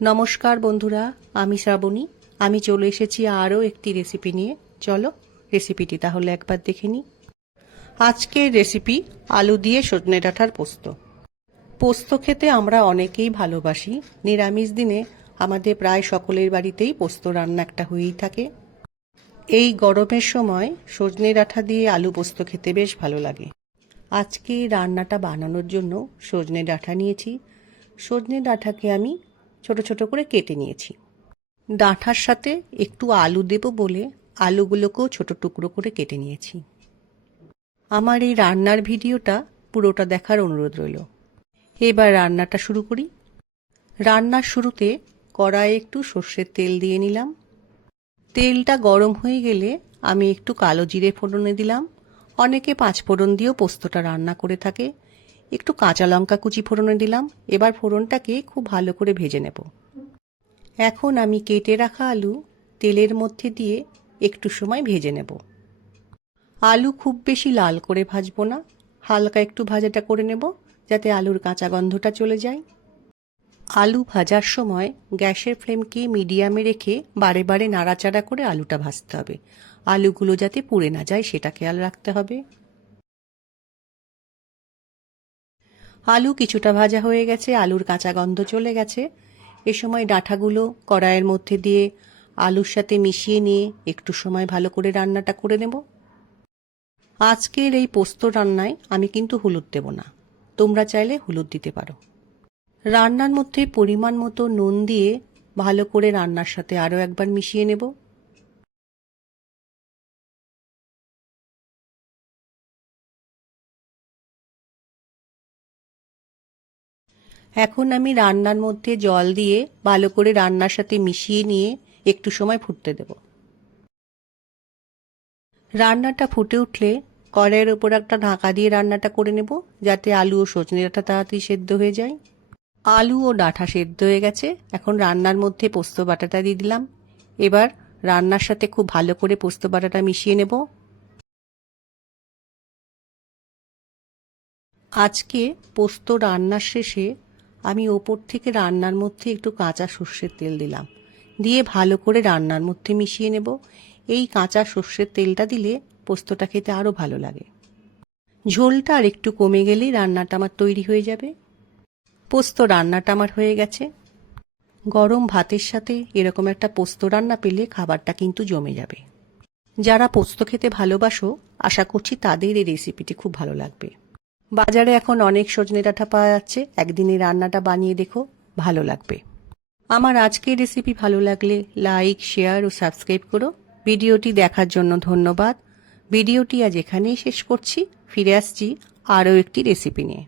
নমস্কার বন্ধুরা, আমি শ্রাবণী। আমি চলে এসেছি আরও একটি রেসিপি নিয়ে। চলো রেসিপিটি তাহলে একবার দেখে নিই। আজকের রেসিপি আলু দিয়ে সজনে ডাঁটার পোস্ত। পোস্ত খেতে আমরা অনেকেই ভালোবাসি। নিরামিষ দিনে আমাদের প্রায় সকলের বাড়িতেই পোস্ত রান্না একটা হয়েই থাকে। এই গরমের সময় সজনে ডাঁটা দিয়ে আলু পোস্ত খেতে বেশ ভালো লাগে। আজকে রান্নাটা বানানোর জন্য সজনে ডাঁটা নিয়েছি। সজনে ডাঁটাকে আমি ছোট ছোট করে কেটে নিয়েছি। ডাঁটার সাথে একটু আলু দেব বলে আলুগুলোকেও ছোট টুকরো করে কেটে নিয়েছি। আমার এই রান্নার ভিডিওটা পুরোটা দেখার অনুরোধ রইল। এবার রান্নাটা শুরু করি। রান্নার শুরুতে কড়াইয়ে একটু সর্ষের তেল দিয়ে নিলাম। তেলটা গরম হয়ে গেলে আমি একটু কালো জিরে ফোড়নে দিলাম। অনেকে 5 ফোড়ন দিয়েও পোস্তটা রান্না করে থাকে। একটু কাঁচা লঙ্কা কুচি ফোড়নে দিলাম। এবার ফোড়নটাকে খুব ভালো করে ভেজে নেব। এখন আমি কেটে রাখা আলু তেলের মধ্যে দিয়ে একটু সময় ভেজে নেব। আলু খুব বেশি লাল করে ভাজবো না, হালকা একটু ভাজাটা করে নেব যাতে আলুর কাঁচা গন্ধটা চলে যায়। আলু ভাজার সময় গ্যাসের ফ্লেমকে মিডিয়ামে রেখে বারে বারে নাড়াচাড়া করে আলুটা ভাজতে হবে। আলুগুলো যাতে পুড়ে না যায় সেটা খেয়াল রাখতে হবে। আলু কিছুটা ভাজা হয়ে গেছে, আলুর কাঁচা গন্ধ চলে গেছে। এ সময় ডাঁটাগুলো কড়াইয়ের মধ্যে দিয়ে আলুর সাথে মিশিয়ে নিয়ে একটু সময় ভালো করে রান্নাটা করে নেব। আজকের এই পোস্ত রান্নায় আমি কিন্তু হলুদ দেব না, তোমরা চাইলে হলুদ দিতে পারো। রান্নার মধ্যে পরিমাণ মতো নুন দিয়ে ভালো করে রান্নার সাথে আরও একবার মিশিয়ে নেব। এখন আমি রান্নার মধ্যে জল দিয়ে ভালো করে রান্নার সাথে মিশিয়ে নিয়ে একটু সময় ফুটতে দেব। রান্নাটা ফুটে উঠলে কড়াইয়ের ওপর একটা ঢাকা দিয়ে রান্নাটা করে নেব যাতে আলু ও সজনে ডাঁটা তাড়াতাড়ি সেদ্ধ হয়ে যায়। আলু ও ডাঁটা সেদ্ধ হয়ে গেছে। এখন রান্নার মধ্যে পোস্ত বাটাটা দিয়ে দিলাম। এবার রান্নার সাথে খুব ভালো করে পোস্ত বাটাটা মিশিয়ে নেব। আজকে পোস্ত রান্নার শেষে আমি ওপর থেকে রান্নার মধ্যে একটু কাঁচা সর্ষের তেল দিলাম, দিয়ে ভালো করে রান্নার মধ্যে মিশিয়ে নেব। এই কাঁচা সর্ষের তেলটা দিলে পোস্তটা খেতে আরও ভালো লাগে। ঝোলটা আর একটু কমে গেলেই রান্নাটা আমার তৈরি হয়ে যাবে। পোস্ত রান্নাটা আমার হয়ে গেছে। গরম ভাতের সাথে এরকম একটা পোস্ত রান্না পেলে খাবারটা কিন্তু জমে যাবে। যারা পোস্ত খেতে ভালোবাসো আশা করছি তাদের এই রেসিপিটি খুব ভালো লাগবে। বাজারে এখন অনেক সজনে ডাঁটা পাওয়া যাচ্ছে, একদিন এই রান্নাটা বানিয়ে দেখো, ভালো লাগবে। আমার আজকের রেসিপি ভালো লাগলে লাইক, শেয়ার ও সাবস্ক্রাইব করো। ভিডিওটি দেখার জন্য ধন্যবাদ। ভিডিওটি আজ এখানেই শেষ করছি। ফিরে আসছি আরও একটি রেসিপি নিয়ে।